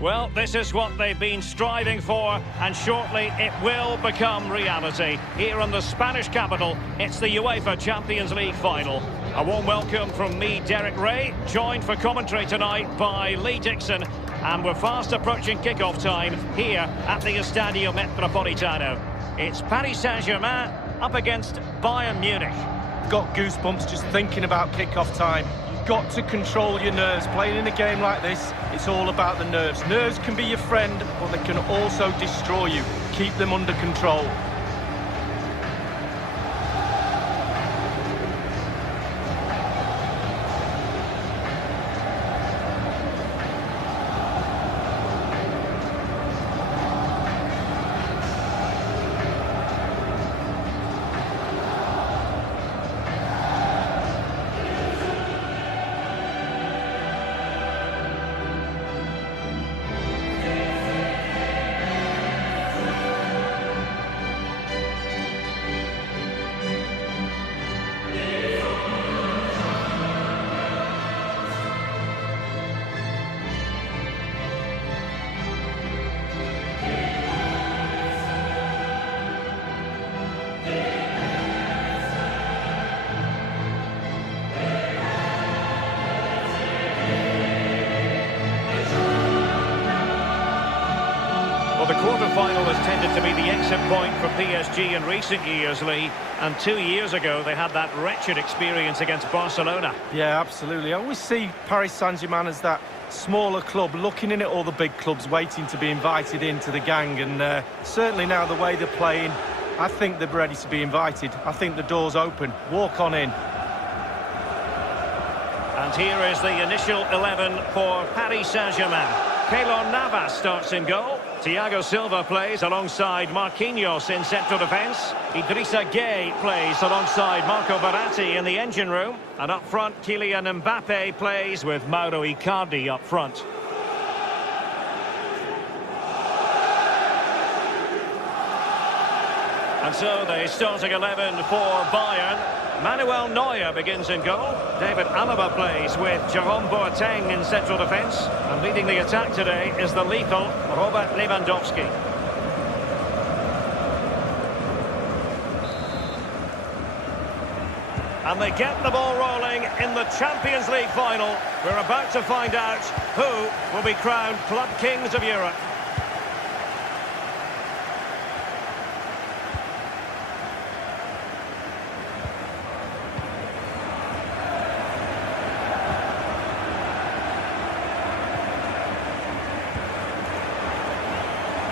Well, this is what they've been striving for, and shortly it will become reality. Here in the Spanish capital, it's the UEFA Champions League final. A warm welcome from me, Derek Ray, joined for commentary tonight by Lee Dixon. And we're fast approaching kick-off time here at the Estadio Metropolitano. It's Paris Saint-Germain up against Bayern Munich. Got goosebumps just thinking about kick-off time. You've got to control your nerves. Playing in a game like this, it's all about the nerves. Nerves can be your friend, but they can also destroy you. Keep them under control. The quarter-final has tended to be the exit point for PSG in recent years, Lee. And 2 years ago, they had that wretched experience against Barcelona. Yeah, absolutely. I always see Paris Saint-Germain as that smaller club, looking in at all the big clubs, waiting to be invited into the gang. And certainly now, the way they're playing, I think they're ready to be invited. I think the door's open. Walk on in. And here is the initial 11 for Paris Saint-Germain. Keylor Navas starts in goal. Thiago Silva plays alongside Marquinhos in central defence. Idrissa Gueye plays alongside Marco Verratti in the engine room. And up front, Kylian Mbappe plays with Mauro Icardi up front. And so the starting 11 for Bayern. Manuel Neuer begins in goal. David Alaba plays with Jerome Boateng in central defence. And leading the attack today is the lethal Robert Lewandowski. And they get the ball rolling in the Champions League final. We're about to find out who will be crowned Club Kings of Europe.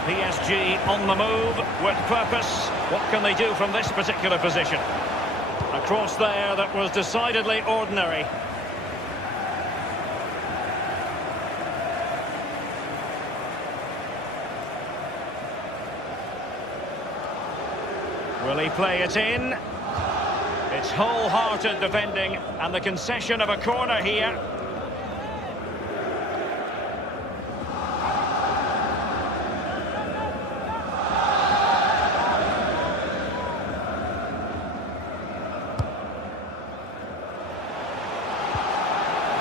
PSG on the move with purpose. What can they do from this particular position? A cross there that was decidedly ordinary. Will he play it in? It's wholehearted defending and the concession of a corner here.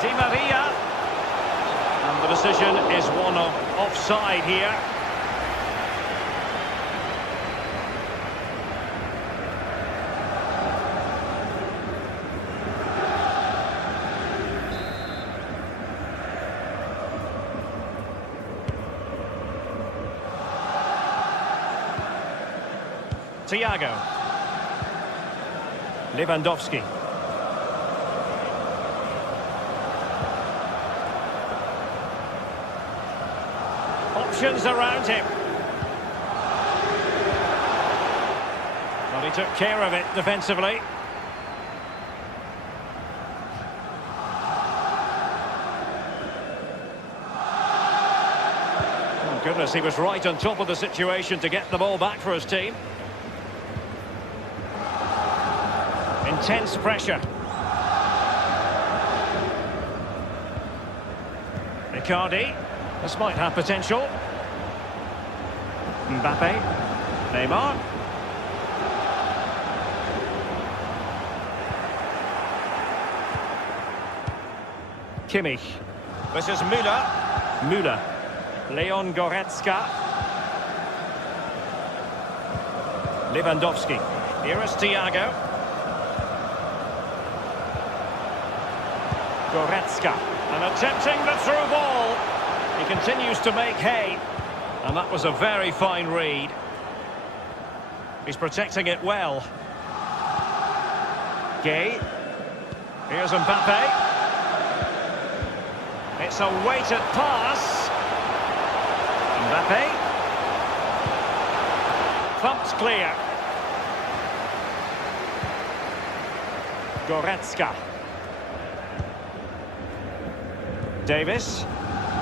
Di Maria, and the decision is one of offside here. Thiago Lewandowski. Options around him. Well, he took care of it defensively. Oh, goodness, he was right on top of the situation to get the ball back for his team. Intense pressure. Icardi. This might have potential. Mbappe. Neymar. Kimmich. This is Müller. Müller. Leon Goretzka. Lewandowski. Here is Thiago. Goretzka. And attempting the through ball. He continues to make hay. And that was a very fine read. He's protecting it well. Gay. Here's Mbappe. It's a weighted pass. Mbappe. Thumped clear. Goretzka. Davis.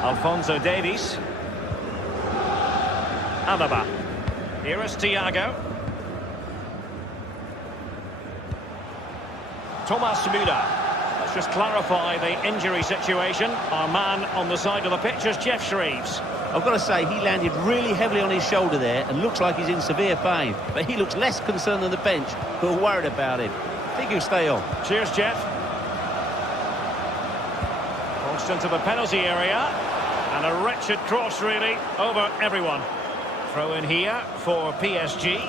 Alphonso Davies. Alaba. Here is Thiago. Thomas Müller. Let's just clarify the injury situation. Our man on the side of the pitch is Jeff Shreves. I've got to say, he landed really heavily on his shoulder there and looks like he's in severe pain. But he looks less concerned than the bench, who are worried about him. I think he'll stay on. Cheers, Jeff. Crossed into the penalty area. And a wretched cross, really, over everyone. Throw in here for PSG.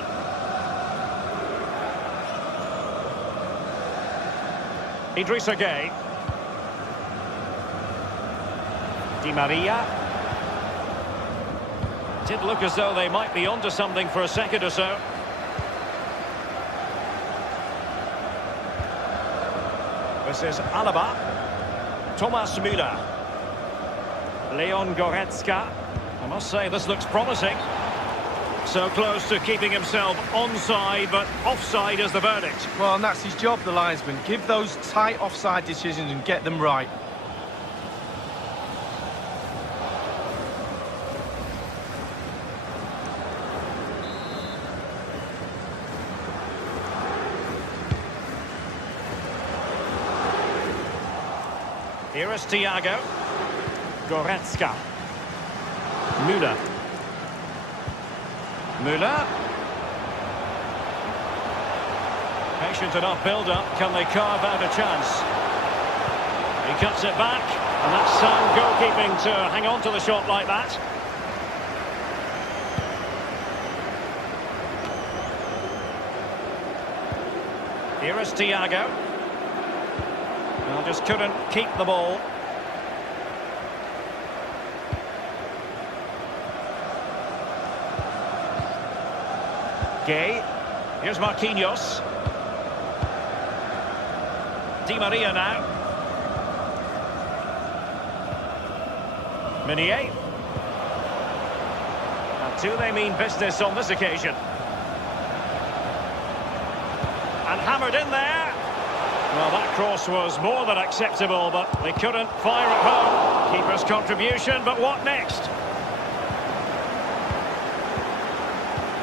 Idrissa Gueye. Di Maria. Did look as though they might be onto something for a second or so. This is Alaba. Thomas Müller. Leon Goretzka. I must say, this looks promising. So close to keeping himself onside, but offside is the verdict. Well, and that's his job, the linesman. Give those tight offside decisions and get them right. Here is Thiago. Goretzka. Müller. Müller. Patient enough build-up. Can they carve out a chance? He cuts it back. And that's sound goalkeeping to hang on to the shot like that. Here is Thiago. Well, just couldn't keep the ball. Gay. Here's Marquinhos. Di Maria now. Meunier. And do they mean business on this occasion? And hammered in there. Well, that cross was more than acceptable, but they couldn't fire at home. Keeper's contribution, but what next?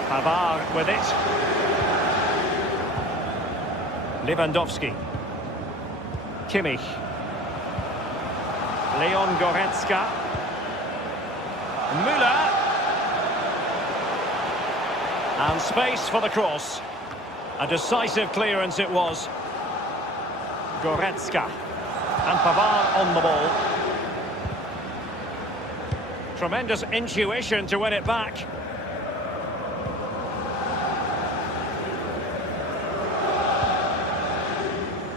Pavard with it. Lewandowski. Kimmich. Leon Goretzka. Müller. And space for the cross. A decisive clearance it was. Goretzka. And Pavard on the ball. Tremendous intuition to win it back.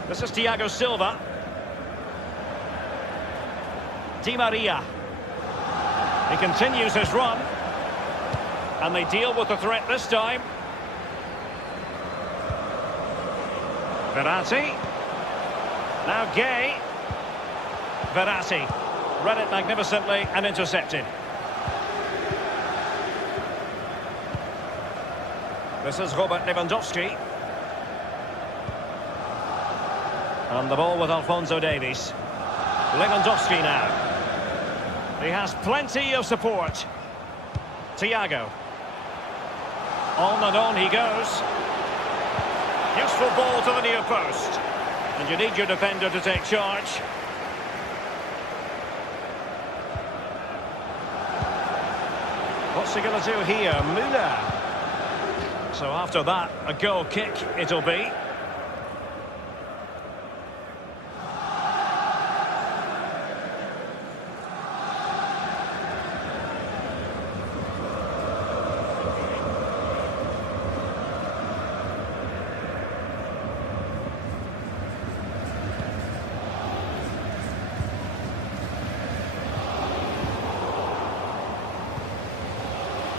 This is Thiago Silva. Di Maria. He continues his run. And they deal with the threat this time. Verratti. Now Gay. Verratti. Read it magnificently and intercepted. This is Robert Lewandowski. And the ball with Alphonso Davies. Lewandowski now. He has plenty of support. Thiago. On and on he goes. Useful ball to the near post. And you need your defender to take charge. What's he going to do here? Müller. So after that, a goal kick it'll be.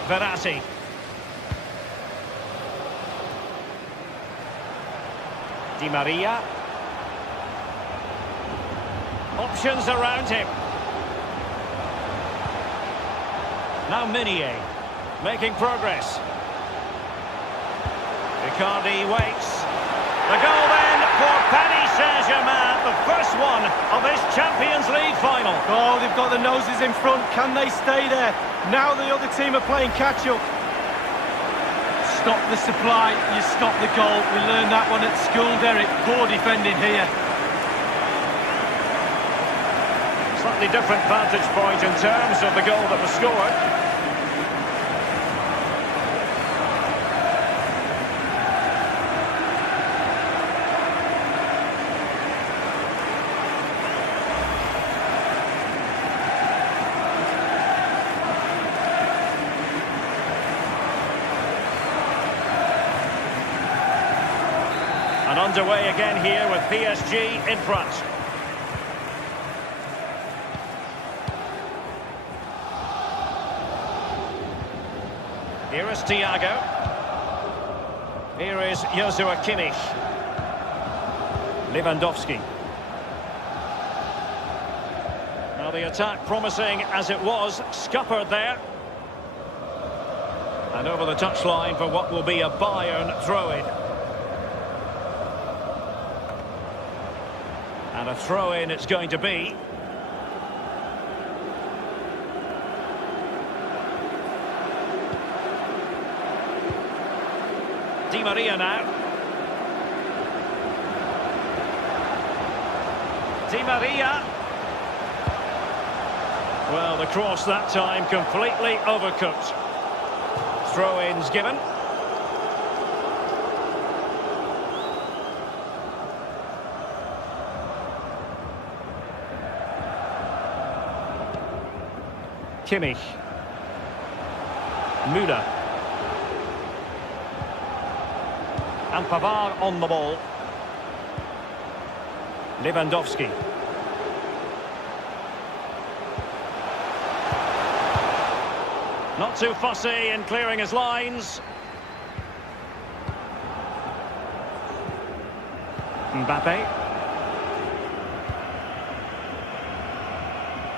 Verratti. Di Maria. Options around him. Now Meunier, making progress. Icardi waits. The goal then for Paris Saint-Germain, the first one of this Champions League final. Oh, they've got the noses in front. Can they stay there? Now the other team are playing catch-up. Stop the supply, you stop the goal. We learned that one at school, Derek. Poor defending here. Slightly different vantage point in terms of the goal that was scored. And underway again here with PSG in front. Here is Thiago. Here is Joshua Kimmich. Lewandowski. Now the attack promising as it was, scuppered there. And over the touchline for what will be a Bayern throw-in. And a throw-in it's going to be. Di Maria now. Di Maria. Well, the cross that time completely overcooked. Throw-ins given. Kimmich. Müller. And Pavard on the ball. Lewandowski. Not too fussy in clearing his lines. Mbappe.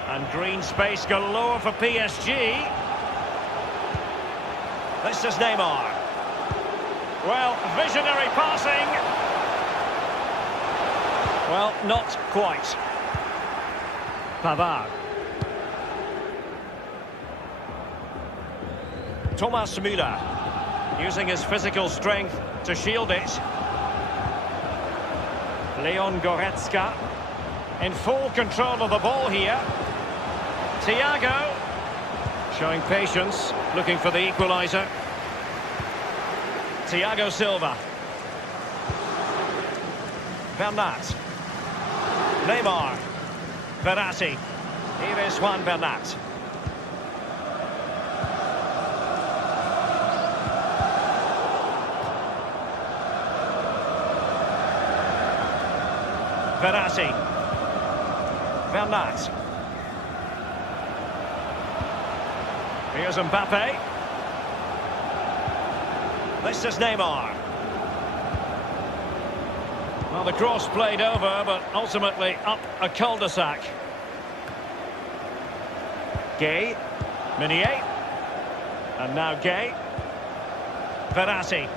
And green space galore for PSG. This is Neymar. Well, visionary passing. Well, not quite. Pavard. Thomas Müller, using his physical strength to shield it. Leon Goretzka, in full control of the ball here. Thiago, showing patience, looking for the equaliser. Thiago Silva. Bernat. Neymar. Verratti. Here is Juan Bernat. Verratti. Bernat. Here's Mbappe. This is Neymar. Well, the cross played over, but ultimately up a cul-de-sac. Gay. Meunier. And now Gay. Verratti.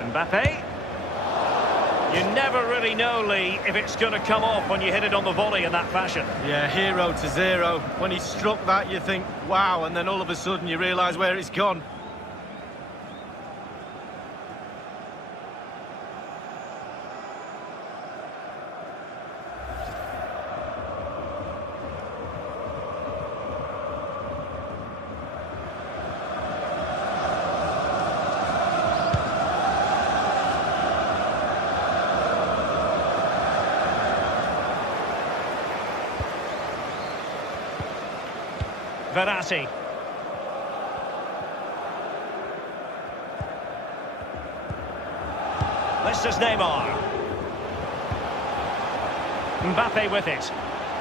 Mbappe. You never really know, Lee, if it's going to come off when you hit it on the volley in that fashion. Yeah, 0-0. When he struck that, you think, wow, and then all of a sudden you realise where it's gone. Verratti. This is Neymar. Mbappe with it.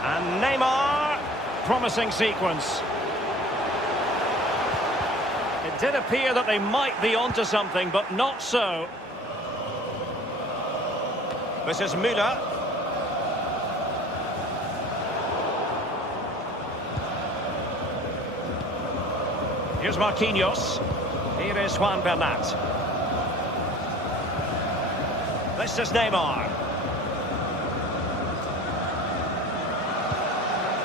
And Neymar, promising sequence. It It did appear that they might be onto something, but not so. This is Müller. Here's Marquinhos. Here is Juan Bernat. This is Neymar.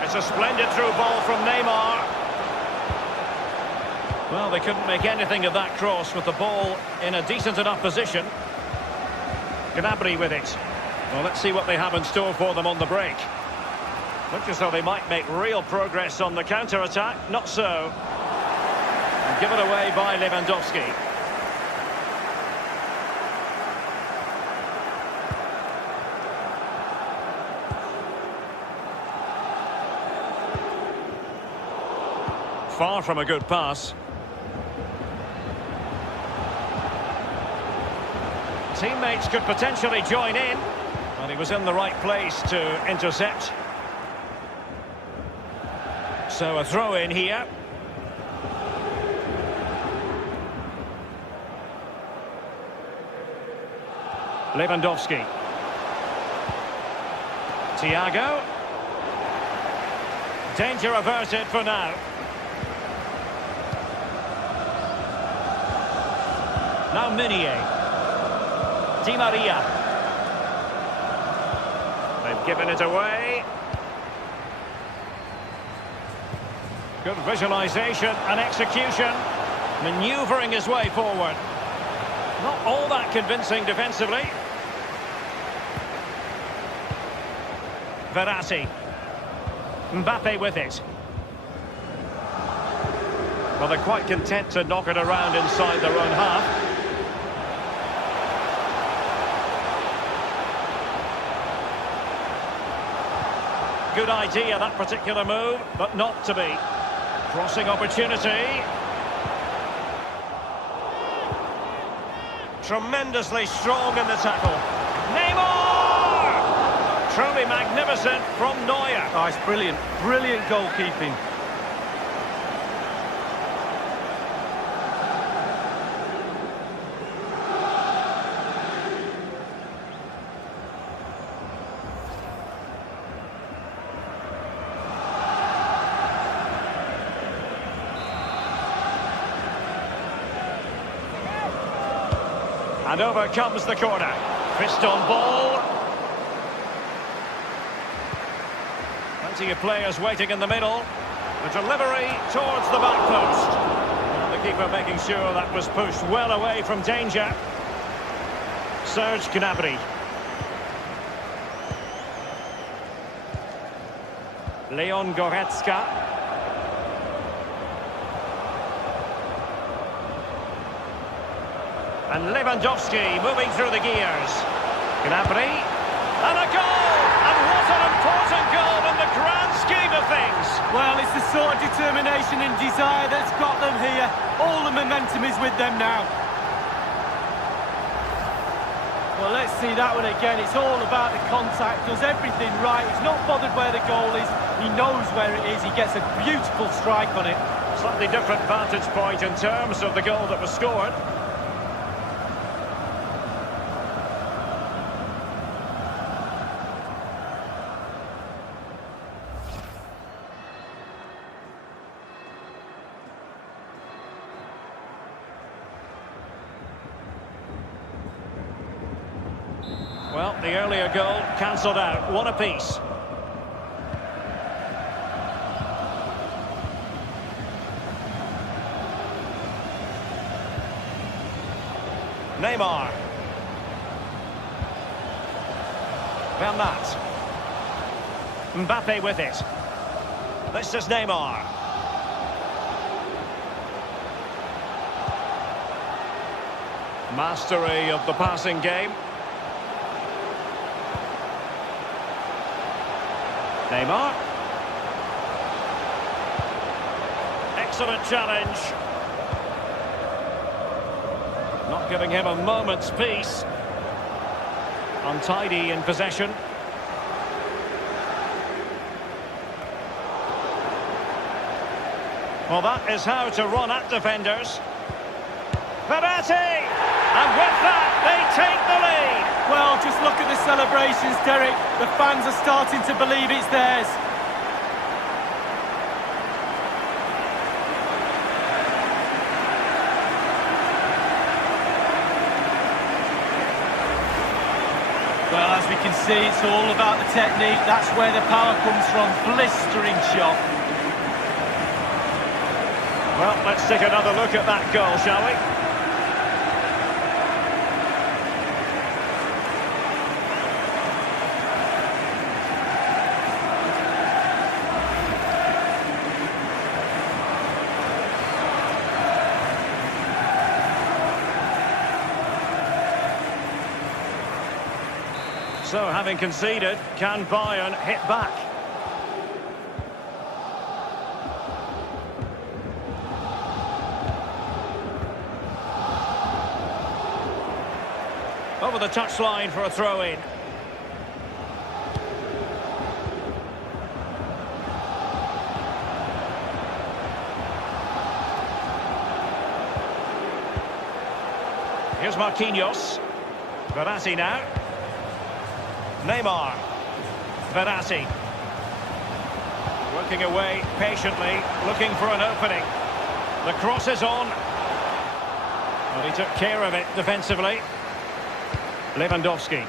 It's a splendid through ball from Neymar. Well, they couldn't make anything of that cross with the ball in a decent enough position. Gnabry with it. Well, let's see what they have in store for them on the break. Looks as though they might make real progress on the counter-attack. Not so. And given away by Lewandowski. Far from a good pass. Teammates could potentially join in, and he was in the right place to intercept. So a throw in here. Lewandowski. Thiago. Danger averted for now. Now Meunier. Di Maria. They've given it away. Good visualisation and execution. Manoeuvring his way forward. Not all that convincing defensively. Verratti. Mbappe with it. Well, they're quite content to knock it around inside their own half. Good idea, that particular move, but not to be. Crossing opportunity. Tremendously strong in the tackle. Neymar! Truly magnificent from Neuer. Oh, it's brilliant. Brilliant goalkeeping. And over comes the corner. Fist on ball. Plenty of players waiting in the middle. The delivery towards the back post. And the keeper making sure that was pushed well away from danger. Serge Gnabry. Leon Goretzka. And Lewandowski moving through the gears. Gnabry. And a goal! And what an important goal in the grand scheme of things. Well, it's the sort of determination and desire that's got them here. All the momentum is with them now. Well, let's see that one again. It's all about the contact. Does everything right. He's not bothered where the goal is. He knows where it is. He gets a beautiful strike on it. Slightly different vantage point in terms of the goal that was scored. Well, the earlier goal cancelled out. One apiece. Neymar. Bernat. Mbappe with it. This is Neymar. Mastery of the passing game. Neymar. Excellent challenge. Not giving him a moment's peace. Untidy in possession. Well, that is how to run at defenders. Verratti! And with that, they take the lead. Well, just look at the celebrations, Derek. The fans are starting to believe it's theirs. Well, as we can see, it's all about the technique. That's where the power comes from. Blistering shot. Well, let's take another look at that goal, shall we? So, having conceded, can Bayern hit back? Over the touchline for a throw-in. Here's Marquinhos. Verratti now. Neymar. Verratti. Working away patiently, looking for an opening. The cross is on. Well, he took care of it defensively. Lewandowski.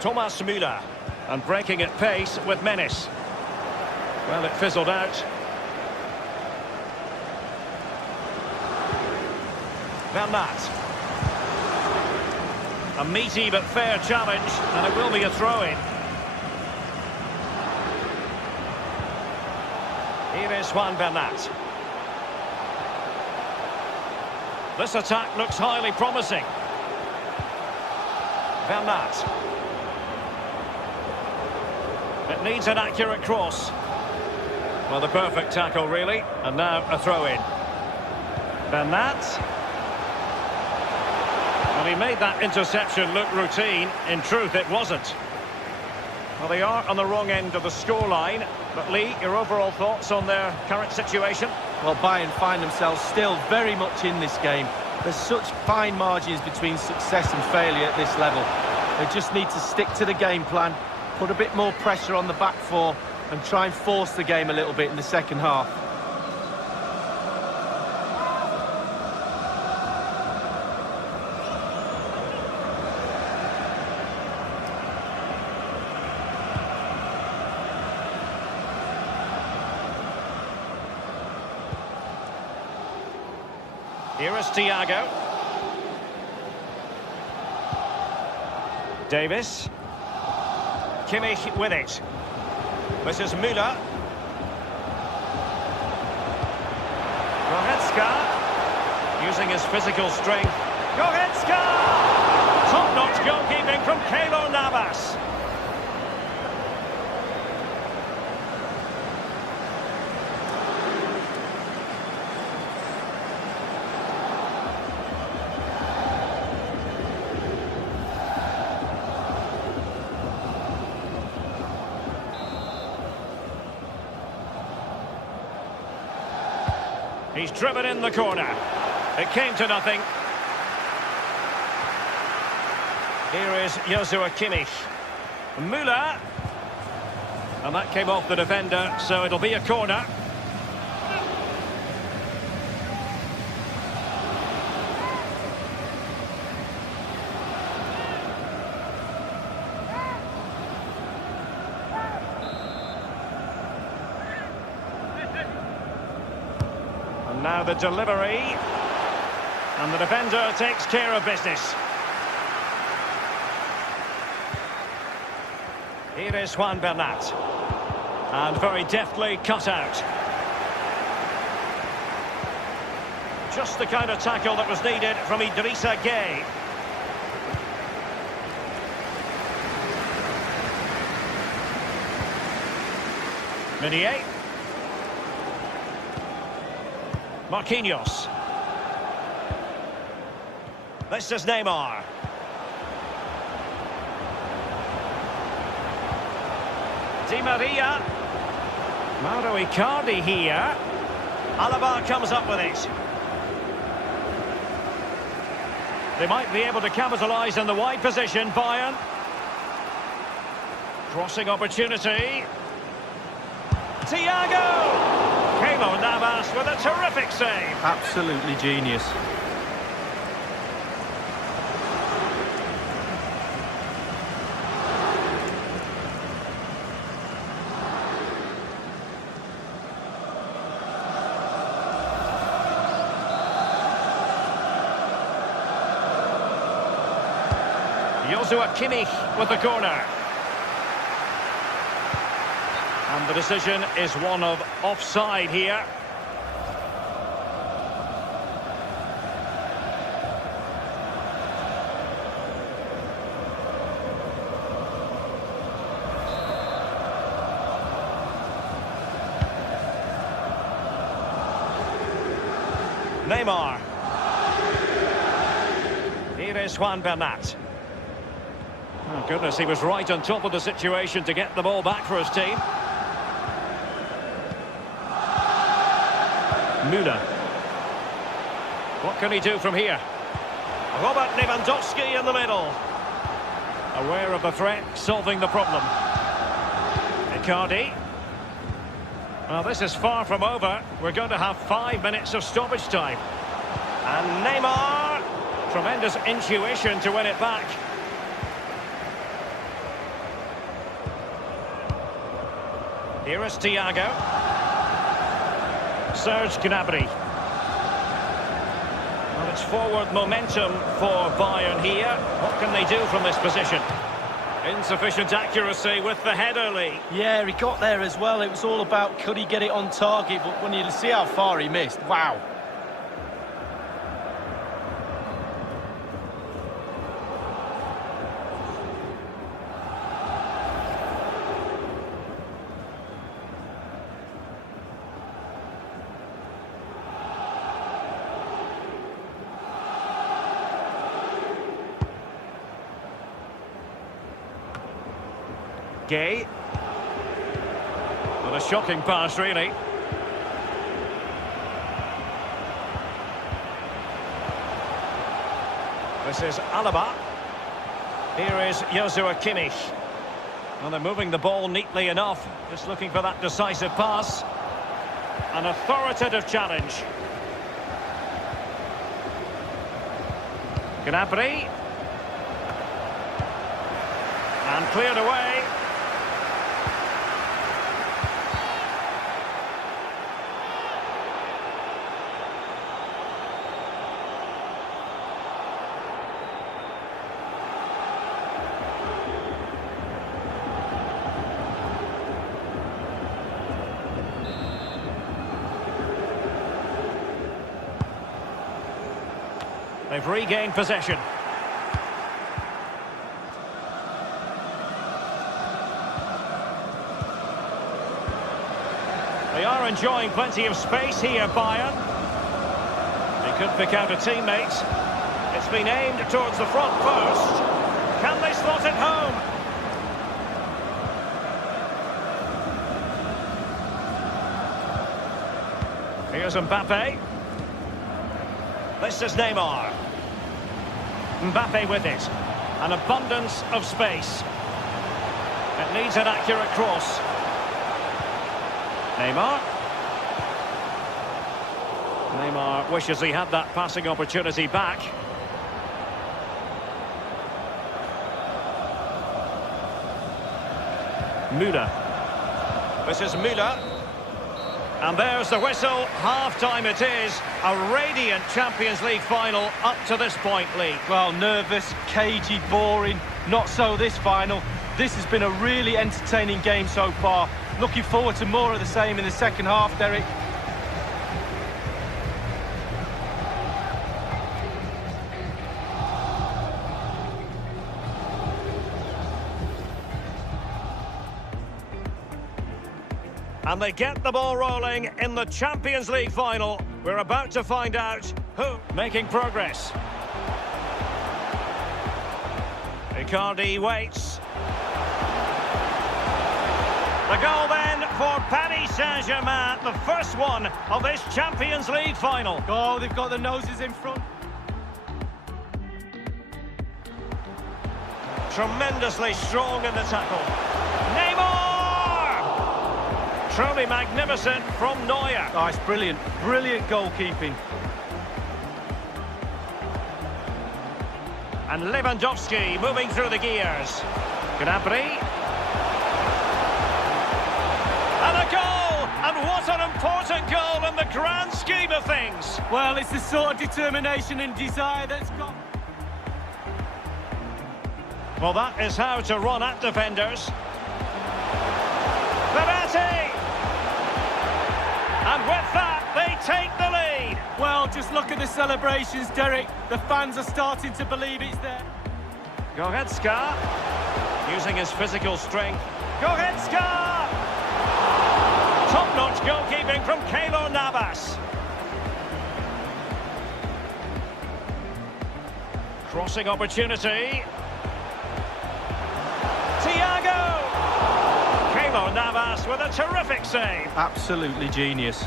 Thomas Müller. And breaking at pace with menace. Well, it fizzled out. Bernat. A meaty but fair challenge, and it will be a throw-in. Here is Juan Bernat. This attack looks highly promising. Bernat. It needs an accurate cross. Well, the perfect tackle, really. And now a throw-in. Bernat. Well, he made that interception look routine. In truth, it wasn't. Well, they are on the wrong end of the scoreline. But, Lee, your overall thoughts on their current situation? Well, Bayern find themselves still very much in this game. There's such fine margins between success and failure at this level. They just need to stick to the game plan, put a bit more pressure on the back four, and try and force the game a little bit in the second half. Here is Thiago. Davis. Kimmich with it. This is Müller. Goretzka. Using his physical strength. Goretzka! Top-notch goalkeeping from Keylor Navas. He's driven in the corner. It came to nothing. Here is Joshua Kimmich. Müller. And that came off the defender, so it'll be a corner. Now the delivery, and the defender takes care of business. Here is Juan Bernat, and very deftly cut out. Just the kind of tackle that was needed from Idrissa Gueye. Meunier. Marquinhos. This is Neymar. Di Maria. Mauro Icardi here. Alaba comes up with it. They might be able to capitalise in the wide position, Bayern. Crossing opportunity. Thiago! Keylor Navas with a terrific save. Absolutely genius. Joshua Kimmich with the corner. And the decision is one of offside here. Neymar. Here is Juan Bernat. Oh, goodness, he was right on top of the situation to get the ball back for his team. Müller. What can he do from here? Robert Lewandowski in the middle. Aware of the threat, solving the problem. Icardi. Well, this is far from over. We're going to have 5 minutes of stoppage time. And Neymar. Tremendous intuition to win it back. Here is Thiago. Serge Gnabry. Well, it's forward momentum for Bayern here. What can they do from this position? Insufficient accuracy with the header, Lee. Yeah, he got there as well. It was all about could he get it on target, but when you see how far he missed, wow. Gay. What a shocking pass, really. This is Alaba. Here is Joshua Kimmich. Well, they're moving the ball neatly enough. Just looking for that decisive pass. An authoritative challenge. Gnabry. And cleared away. They've regained possession. They are enjoying plenty of space here, Bayern. They could pick out a teammate. It's been aimed towards the front post. Can they slot it home? Here's Mbappe. This is Neymar. Mbappe with it. An abundance of space. It needs an accurate cross. Neymar. Neymar wishes he had that passing opportunity back. Müller. This is Müller. And there's the whistle. Half-time it is. A radiant Champions League final up to this point, Lee. Well, nervous, cagey, boring. Not so this final. This has been a really entertaining game so far. Looking forward to more of the same in the second half, Derek. And they get the ball rolling in the Champions League final. We're about to find out who making progress. Icardi waits. The goal then for Paris Saint-Germain, the first one of this Champions League final. Oh, they've got the noses in front. Tremendously strong in the tackle. Neymar! Truly magnificent from Neuer. Oh, it's brilliant. Brilliant goalkeeping. And Lewandowski moving through the gears. Gnabry. And a goal! And what an important goal in the grand scheme of things. Well, it's the sort of determination and desire that's got... Well, that is how to run at defenders. Verratti! And with that, they take the lead. Well, just look at the celebrations, Derek. The fans are starting to believe it's there. Goretzka, using his physical strength. Goretzka! Top-notch goalkeeping from Keylor Navas. Crossing opportunity. Thiago! Keylor Navas with a terrific save. Absolutely genius.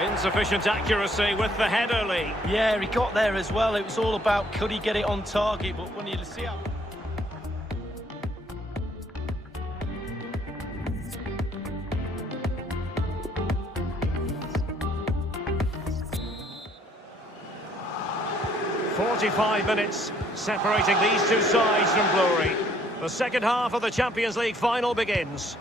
Insufficient accuracy with the header, Lee. Yeah, he got there as well. It was all about could he get it on target, but when you see how... "45 minutes separating these two sides from glory. The second half of the Champions League final begins.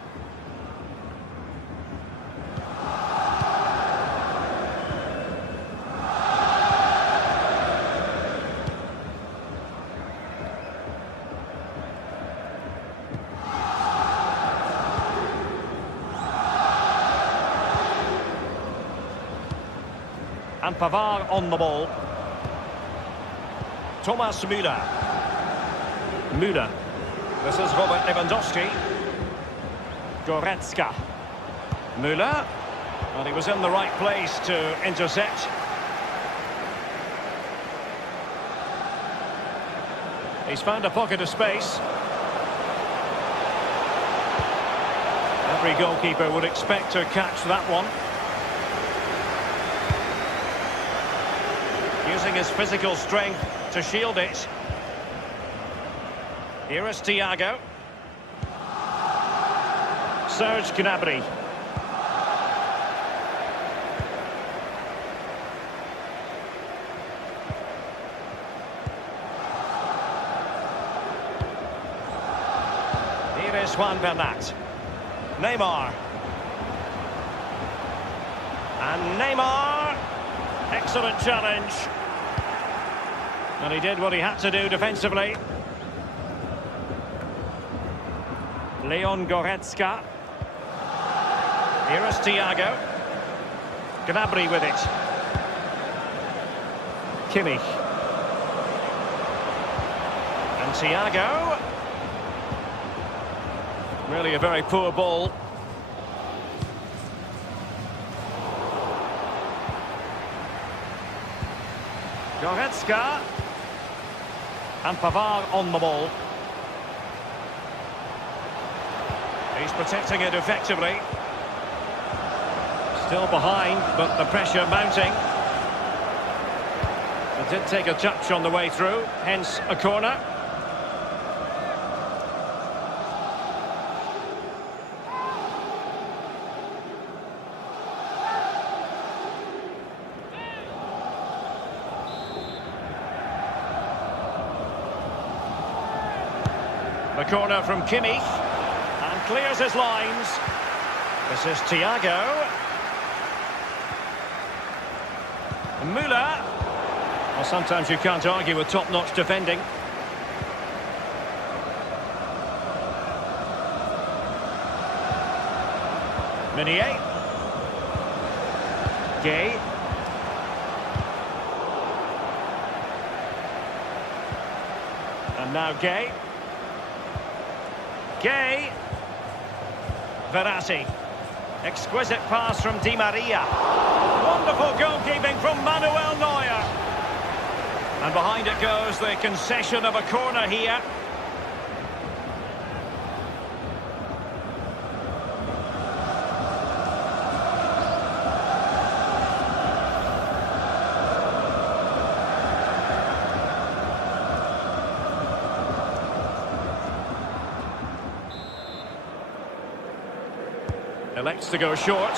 And Pavard on the ball. Thomas Müller. Müller. This is Robert Lewandowski. Goretzka. Müller. And he was in the right place to intercept. He's found a pocket of space. Every goalkeeper would expect to catch that one. Using his physical strength to shield it. Here is Thiago. Serge Gnabry. Here is Juan Bernat. Neymar. And Neymar. Excellent challenge. And he did what he had to do defensively. Leon Goretzka. Here is Thiago. Gnabry with it. Kimmich. And Thiago. Really a very poor ball. Goretzka. And Pavard on the ball. He's protecting it effectively. Still behind, but the pressure mounting. It did take a touch on the way through, hence a corner. The corner from Kimmich, and clears his lines. This is Thiago. Müller. Well, sometimes you can't argue with top-notch defending. Meunier. Gay. And now Gay. Gay. Verratti. Exquisite pass from Di Maria. Wonderful goalkeeping from Manuel Neuer. And behind it goes the concession of a corner here. Elects to go short.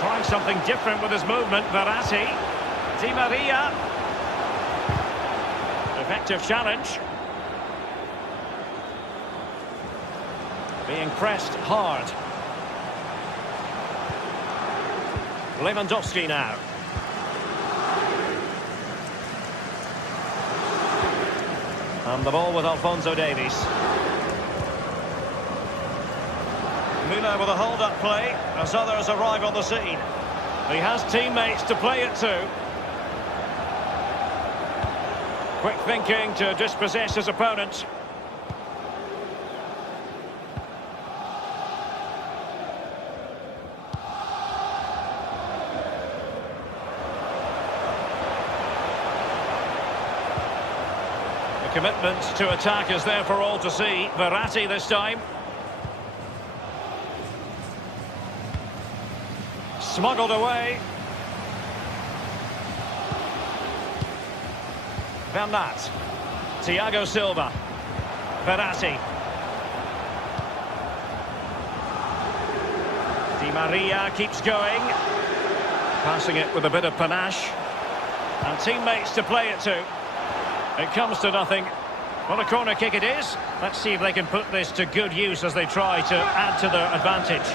Trying something different with his movement, Verratti. Di Maria. Effective challenge. Being pressed hard. Lewandowski now. And the ball with Alphonso Davies. Müller with a hold-up play as others arrive on the scene. He has teammates to play it to. Quick thinking to dispossess his opponent. The commitment to attack is there for all to see. Verratti this time. Smuggled away. Bernat. Thiago Silva. Verratti. Di Maria keeps going. Passing it with a bit of panache. And teammates to play it to. It comes to nothing. What a corner kick it is. Let's see if they can put this to good use as they try to add to their advantage.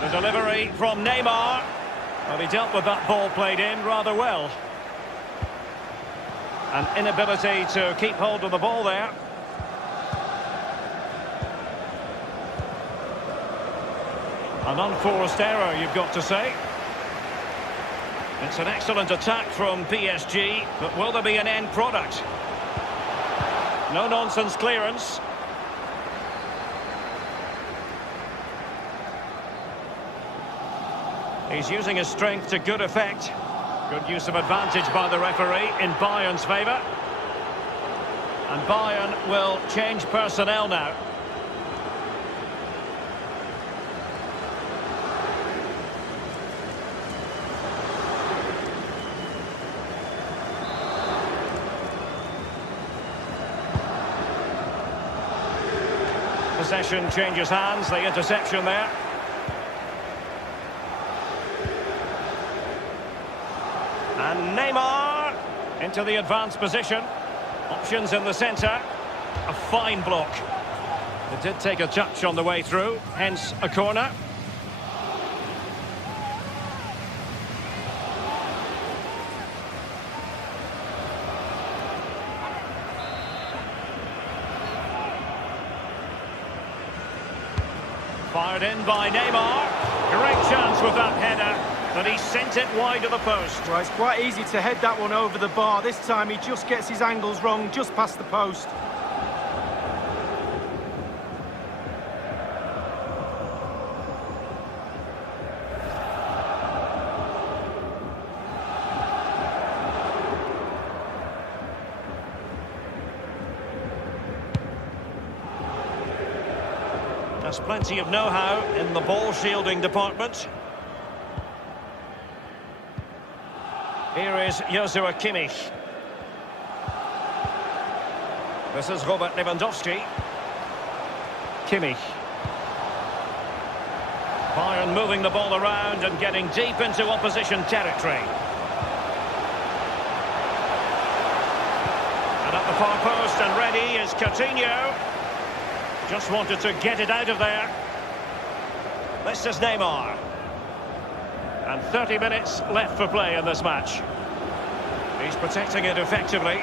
The delivery from Neymar. Well, he dealt with that ball played in rather well. An inability to keep hold of the ball there. An unforced error, you've got to say. It's an excellent attack from PSG, but will there be an end product? No-nonsense clearance. He's using his strength to good effect. Good use of advantage by the referee in Bayern's favour. And Bayern will change personnel now. Possession changes hands, the interception there. And Neymar into the advanced position. Options in the centre. A fine block. It did take a touch on the way through, hence a corner. Fired in by Neymar. Great chance with that header. But he sent it wide of the post. Well, it's quite easy to head that one over the bar. This time he just gets his angles wrong, just past the post. There's plenty of know-how in the ball shielding department. Here is Joshua Kimmich. This is Robert Lewandowski. Kimmich. Bayern moving the ball around and getting deep into opposition territory. And at the far post and ready is Coutinho. Just wanted to get it out of there. This is Neymar. And 30 minutes left for play in this match. He's protecting it effectively.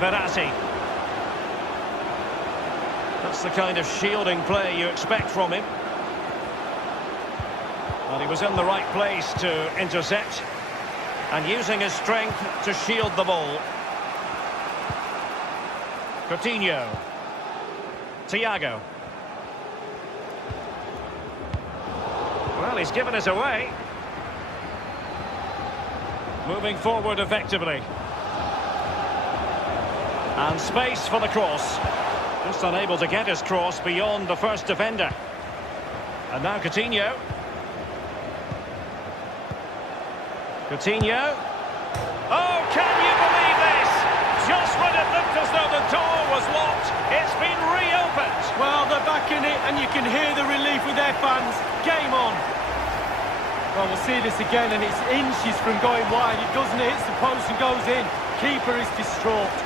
Verratti. That's the kind of shielding play you expect from him. Well, he was in the right place to intercept. And using his strength to shield the ball. Coutinho. Thiago. Well, he's given us away. Moving forward effectively. And space for the cross. Just unable to get his cross beyond the first defender. And now Coutinho. Coutinho. Oh, can you believe this? Just when it looked as though the door was locked, it's been reopened. Well, they're back in it, and you can hear the relief with their fans. Game on. Well, we'll see this again, and it's inches from going wide. It doesn't hit the post and goes in. Keeper is distraught.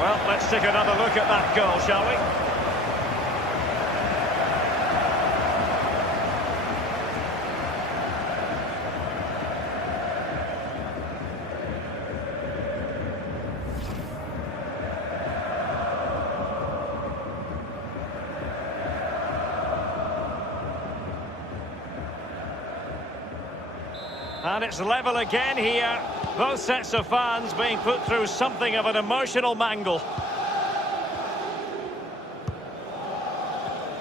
Well, let's take another look at that goal, shall we? And it's level again here. Both sets of fans being put through something of an emotional mangle.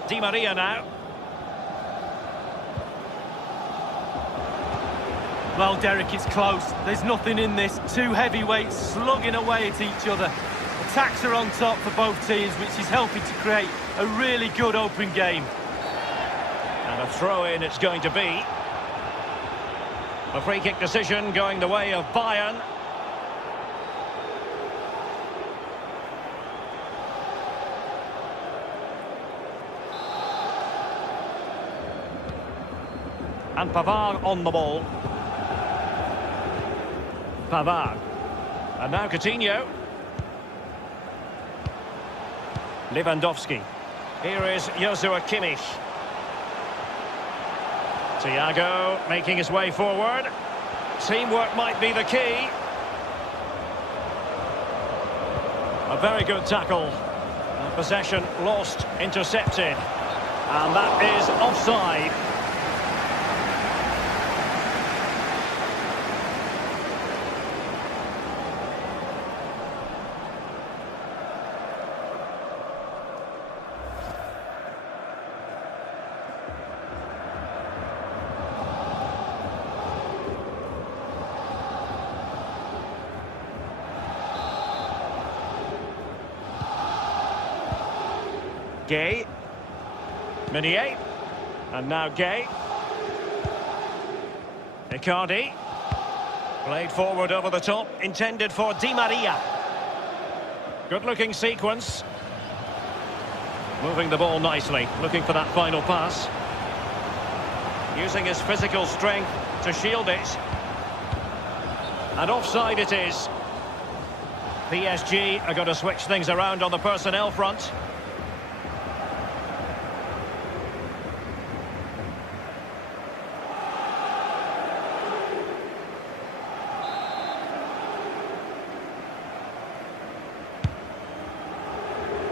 Di Maria now. Well, Derek, it's close. There's nothing in this. Two heavyweights slugging away at each other. Attacks are on top for both teams, which is helping to create a really good open game. And a throw-in it's going to be. A free kick decision going the way of Bayern. And Pavard on the ball. Pavard. And now Coutinho. Lewandowski. Here is Joshua Kimmich. Thiago making his way forward. Teamwork might be the key. A very good tackle. Possession lost, intercepted. And that is offside. Gay. Meunier. And now Gay. Icardi. Played forward over the top, intended for Di Maria. Good-looking sequence. Moving the ball nicely, looking for that final pass. Using his physical strength to shield it. And offside it is. PSG are going to switch things around on the personnel front.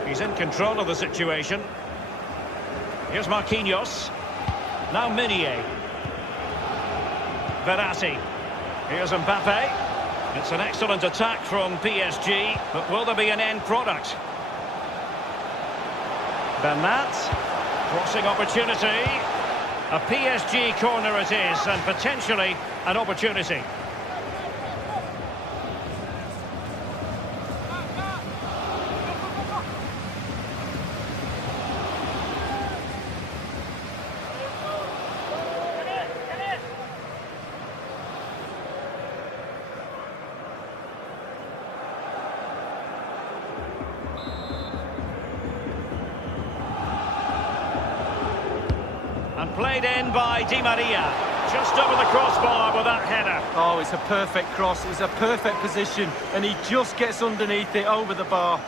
He's in control of the situation. Here's Marquinhos. Now Meunier. Verratti. Here's Mbappe. It's an excellent attack from PSG, but will there be an end product? Bernat. Crossing opportunity. A PSG corner it is, and potentially an opportunity. Played in by Di Maria. Just over the crossbar with that header. Oh, it's a perfect cross. It's a perfect position. And he just gets underneath it over the bar.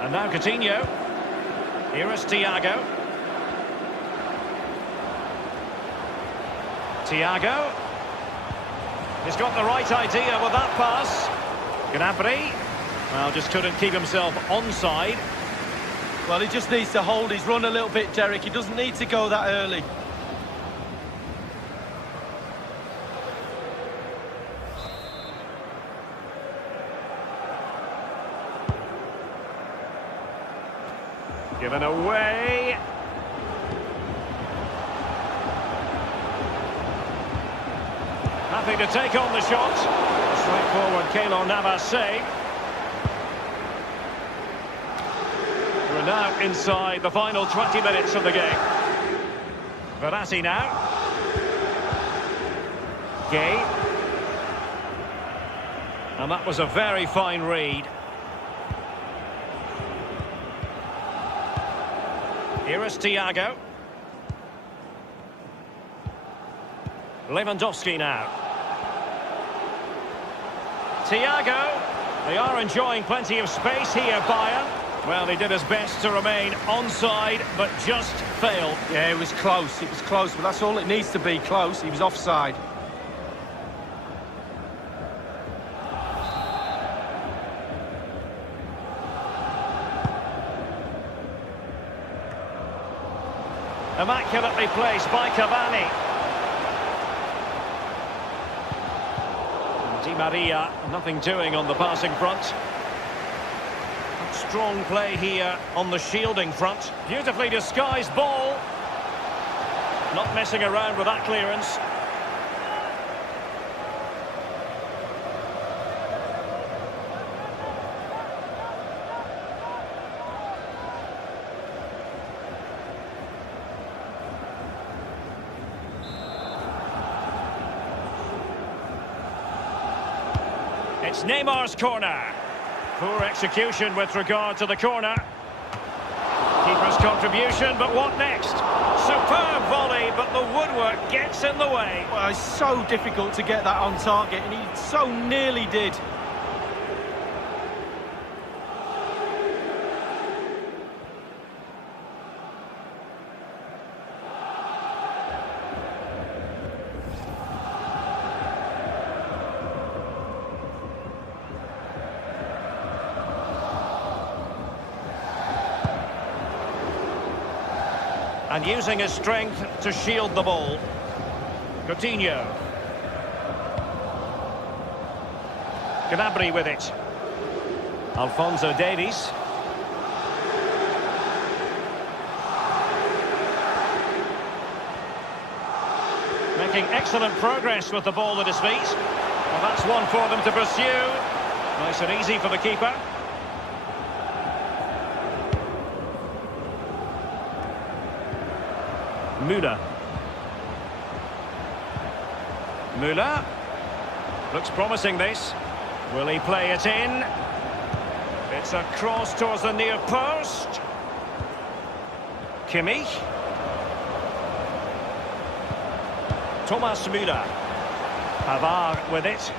And now Coutinho. Here is Thiago. Thiago. He's got the right idea with that pass. Gnabry. Well, just couldn't keep himself onside. Well, he just needs to hold his run a little bit, Derek. He doesn't need to go that early. Given away. Happy to take on the shot. Straightforward Keylor Navas save. We're now inside the final 20 minutes of the game. Verratti now. Gay. And that was a very fine read. Here is Thiago. Lewandowski now. Thiago. They are enjoying plenty of space here, Bayern. Well, he did his best to remain onside, but just failed. Yeah, it was close, but that's all it needs to be, close. He was offside. Immaculately placed by Cavani. Di Maria, nothing doing on the passing front. Strong play here on the shielding front. Beautifully disguised ball. Not messing around with that clearance. It's Neymar's corner. Poor execution with regard to the corner. Keeper's contribution, but what next? Superb volley, but the woodwork gets in the way. Well, it's so difficult to get that on target, and he so nearly did. And using his strength to shield the ball. Coutinho. Gnabry with it. Alphonso Davies. Making excellent progress with the ball at his feet. Well, that's one for them to pursue. Nice and easy for the keeper. Müller. Looks promising, this. Will he play it in? It's a cross towards the near post. Kimmich. Thomas Müller. Pavard with it.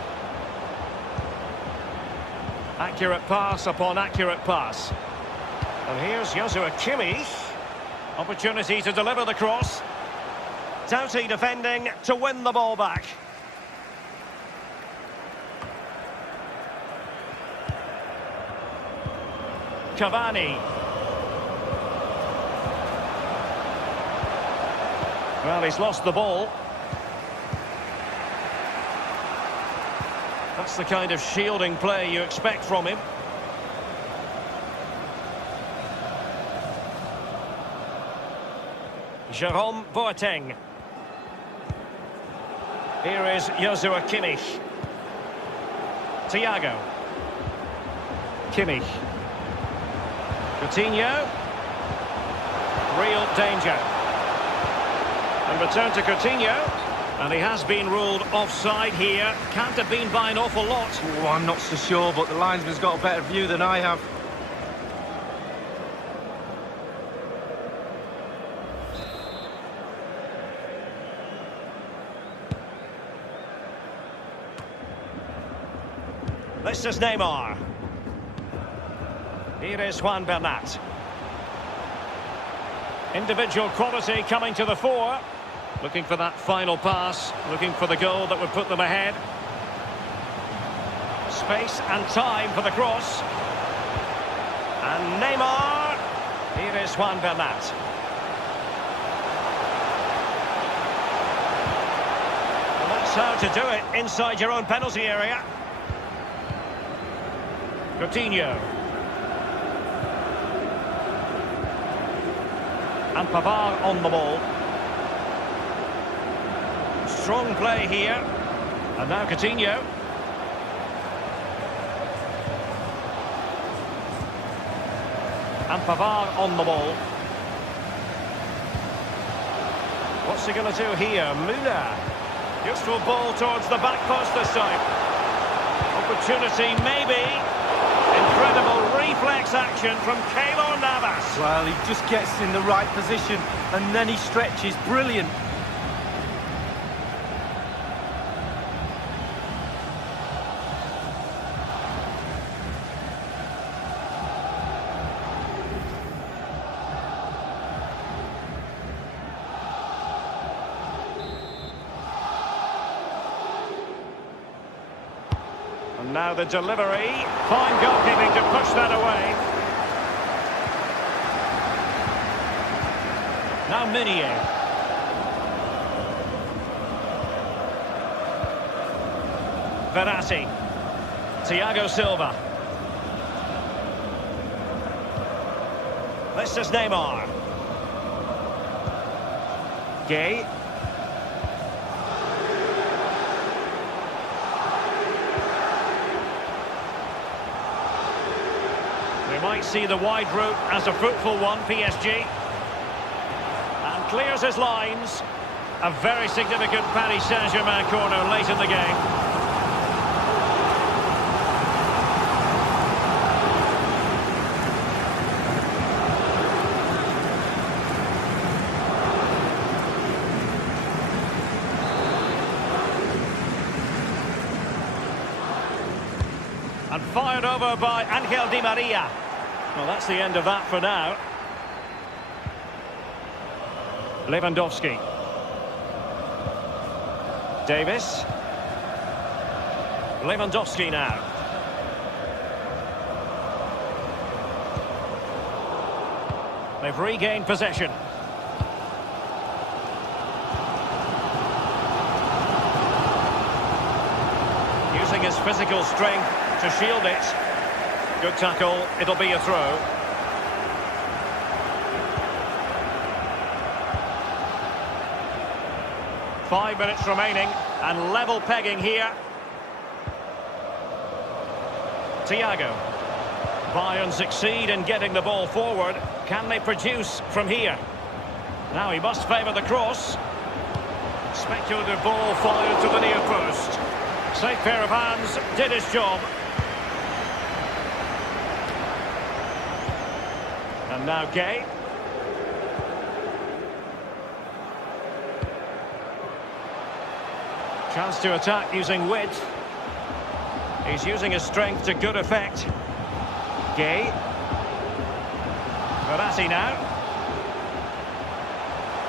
Accurate pass upon accurate pass. And here's Joshua Kimmich. Opportunity to deliver the cross. Doughty defending to win the ball back. Cavani. Well, he's lost the ball. That's the kind of shielding play you expect from him. Jerome Boateng. Here is Joshua Kimmich. Thiago. Kimmich. Coutinho. Real danger. And return to Coutinho. And he has been ruled offside here. Can't have been by an awful lot. Oh, I'm not so sure, but the linesman's got a better view than I have. This is Neymar. Here is Juan Bernat. Individual quality coming to the fore. Looking for that final pass. Looking for the goal that would put them ahead. Space and time for the cross. And Neymar. Here is Juan Bernat. Well, that's how to do it inside your own penalty area. Coutinho. And Pavard on the ball. Strong play here. And now Coutinho. And Pavard on the ball. What's he going to do here? Müller. Useful ball towards the back post this time. Opportunity maybe. Incredible reflex action from Keylor Navas. Well, he just gets in the right position and then he stretches. Brilliant. And now the delivery. Fine goalkeeping to push that away. Now Meunier. Verratti. Thiago Silva. This is Neymar. Gay. Might see the wide route as a fruitful one, PSG. And clears his lines. A very significant Paris Saint-Germain corner late in the game. And fired over by Angel Di Maria. Well, that's the end of that for now. Lewandowski. Davis. Lewandowski now. They've regained possession. Using his physical strength to shield it. Good tackle, it'll be a throw. Five minutes remaining, and level pegging here. Thiago. Bayern succeed in getting the ball forward. Can they produce from here? Now he must favour the cross. Speculative ball fired to the near post. Safe pair of hands, did his job. And now Gay. Chance to attack using width. He's using his strength to good effect. Gay. Verratti now.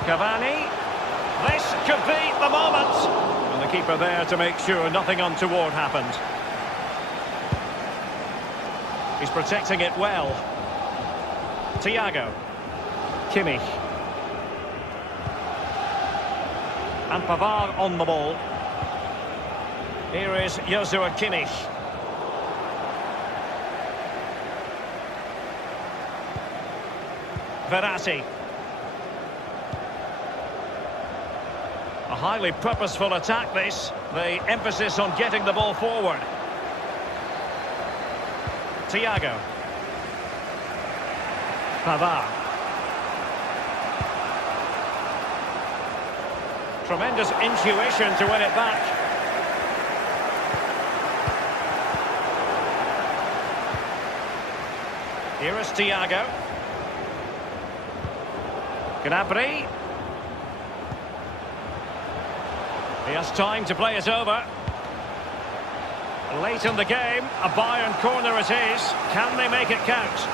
Cavani. This could be the moment. And the keeper there to make sure nothing untoward happened. He's protecting it well. Thiago. Kimmich. And Pavard on the ball. Here is Joshua Kimmich. Verratti. A highly purposeful attack this. The emphasis on getting the ball forward. Thiago. Pavard. Tremendous intuition to win it back. Here is Thiago. Gnabry. He has time to play it over. Late in the game, a Bayern corner it is. Can they make it count?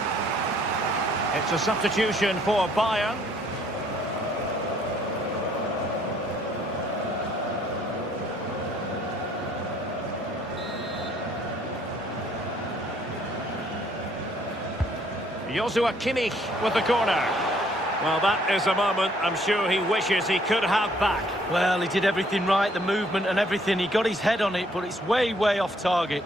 It's a substitution for Bayern. Joshua Kimmich with the corner. Well, that is a moment I'm sure he wishes he could have back. Well, he did everything right, the movement and everything. He got his head on it, but it's way, way off target.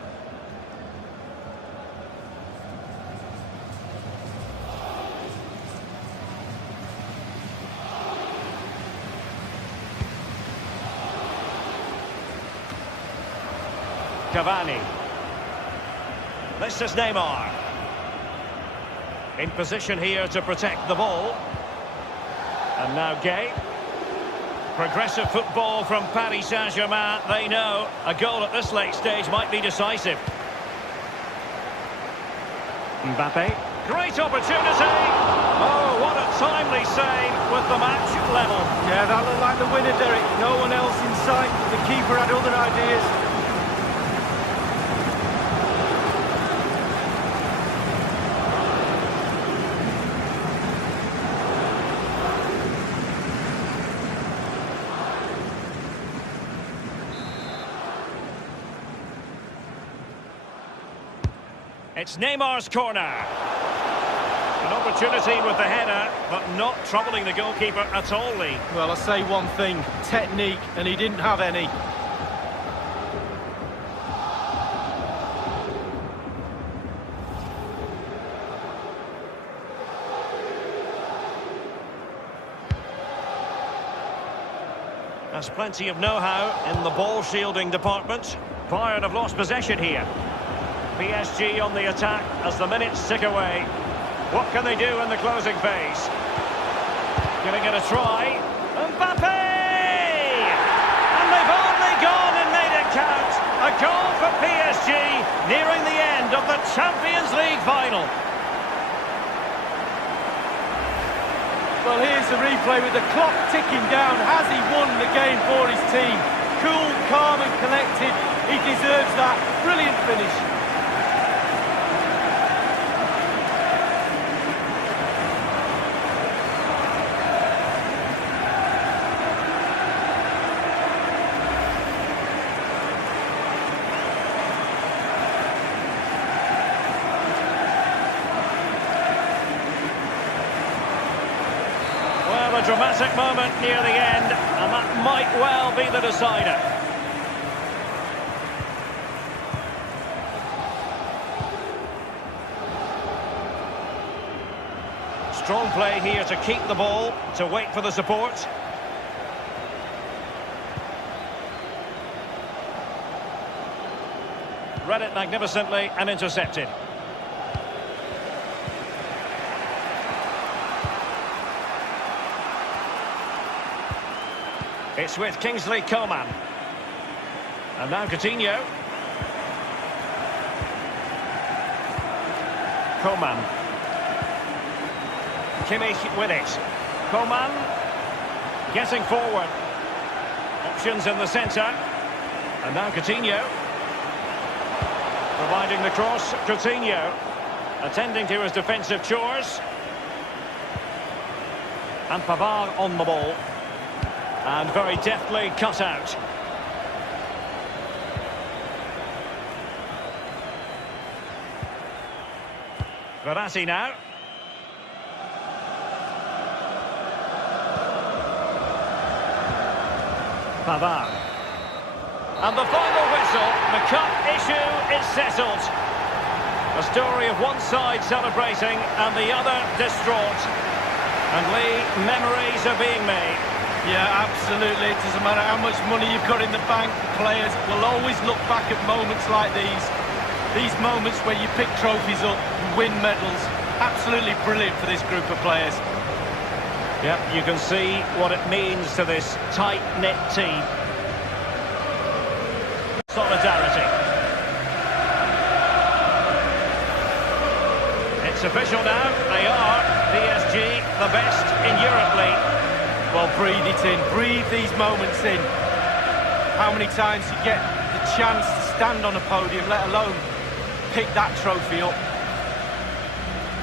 Cavani. This is Neymar. In position here to protect the ball. And now Gay. Progressive football from Paris Saint-Germain. They know a goal at this late stage might be decisive. Mbappe. Great opportunity. Oh, what a timely save with the match level. Yeah, that looked like the winner, Derek. No one else in sight. The keeper had other ideas. It's Neymar's corner. An opportunity with the header, but not troubling the goalkeeper at all, Lee. Well, I say one thing, technique, and he didn't have any. There's plenty of know-how in the ball-shielding department. Bayern have lost possession here. PSG on the attack as the minutes tick away. What can they do in the closing phase? Gonna get a try. Mbappe! And they've only gone and made it count. A goal for PSG, nearing the end of the Champions League final. Well, here's the replay with the clock ticking down. Has he won the game for his team? Cool, calm and collected. He deserves that. Brilliant finish. A dramatic moment near the end, and that might well be the decider. Strong play here to keep the ball, to wait for the support. Read it magnificently and intercepted. It's with Kingsley Coman. And now Coutinho. Coman. Kimmich with it. Coman getting forward. Options in the centre. And now Coutinho. Providing the cross, Coutinho. Attending to his defensive chores. And Pavard on the ball. And very deftly cut out. Verratti now. Pavard. And the final whistle, the cup issue is settled. A story of one side celebrating and the other distraught. And Lee, memories are being made. Yeah, absolutely. It doesn't matter how much money you've got in the bank. Players will always look back at moments like these. These moments where you pick trophies up and win medals. Absolutely brilliant for this group of players. Yep, you can see what it means to this tight-knit team. Solidarity. It's official now. They are PSG, the best in Europe, League. Well, breathe it in. Breathe these moments in. How many times you get the chance to stand on a podium, let alone pick that trophy up.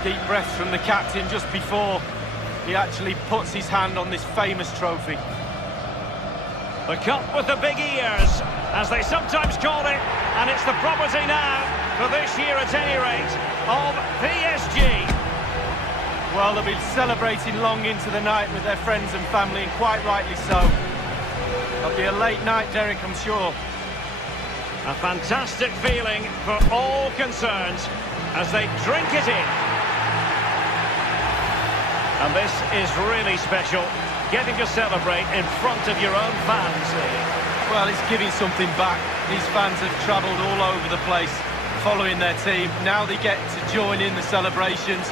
Deep breaths from the captain just before he actually puts his hand on this famous trophy. The cup with the big ears, as they sometimes call it, and it's the property now, for this year at any rate, of PSG. Well, they'll be celebrating long into the night with their friends and family, and quite rightly so. It'll be a late night, Derek, I'm sure. A fantastic feeling for all concerned as they drink it in. And this is really special, getting to celebrate in front of your own fans. Well, it's giving something back. These fans have travelled all over the place following their team. Now they get to join in the celebrations,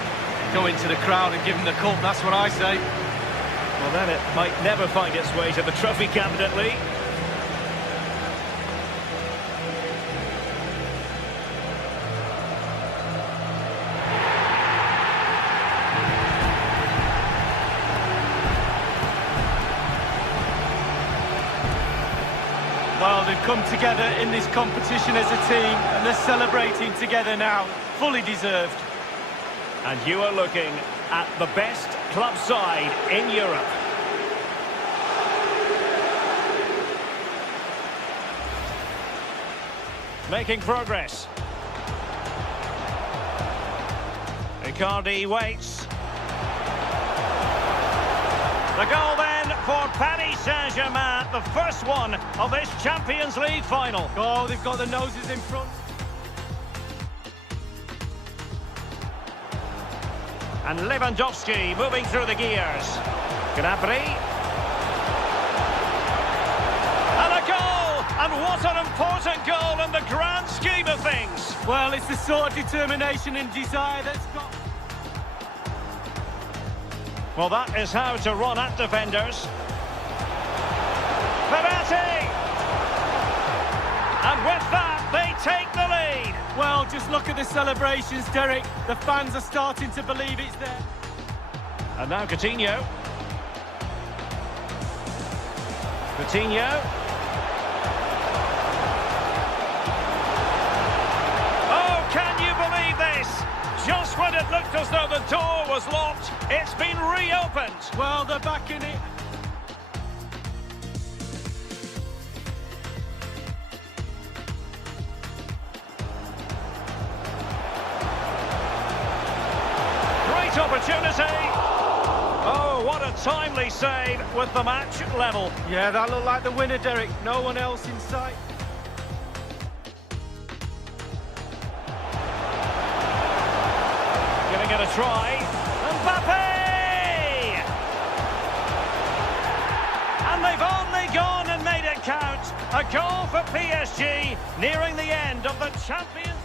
go into the crowd and give them the cup. That's what I say. Well, then it might never find its way to the trophy cabinet, Lee. Well, they've come together in this competition as a team, and they're celebrating together now. Fully deserved. And you are looking at the best club side in Europe. Making progress. Icardi waits. The goal then for Paris Saint-Germain, the first one of this Champions League final. Oh, they've got the noses in front. And Lewandowski moving through the gears. Gnabry. And a goal! And what an important goal in the grand scheme of things. Well, it's the sort of determination and desire that's got... Well, that is how to run at defenders. Verratti! And with that, they take the lead. Well, just look at the celebrations, Derek. The fans are starting to believe it's there. And now Coutinho. Coutinho. Oh, can you believe this? Just when it looked as though the door was locked, it's been reopened. Well, they're back in it. Great opportunity. Oh, what a timely save with the match level. Yeah, that looked like the winner, Derek. No one else in sight. Gonna get a try. Mbappe! And they've only gone and made it count. A goal for PSG, nearing the end of the Champions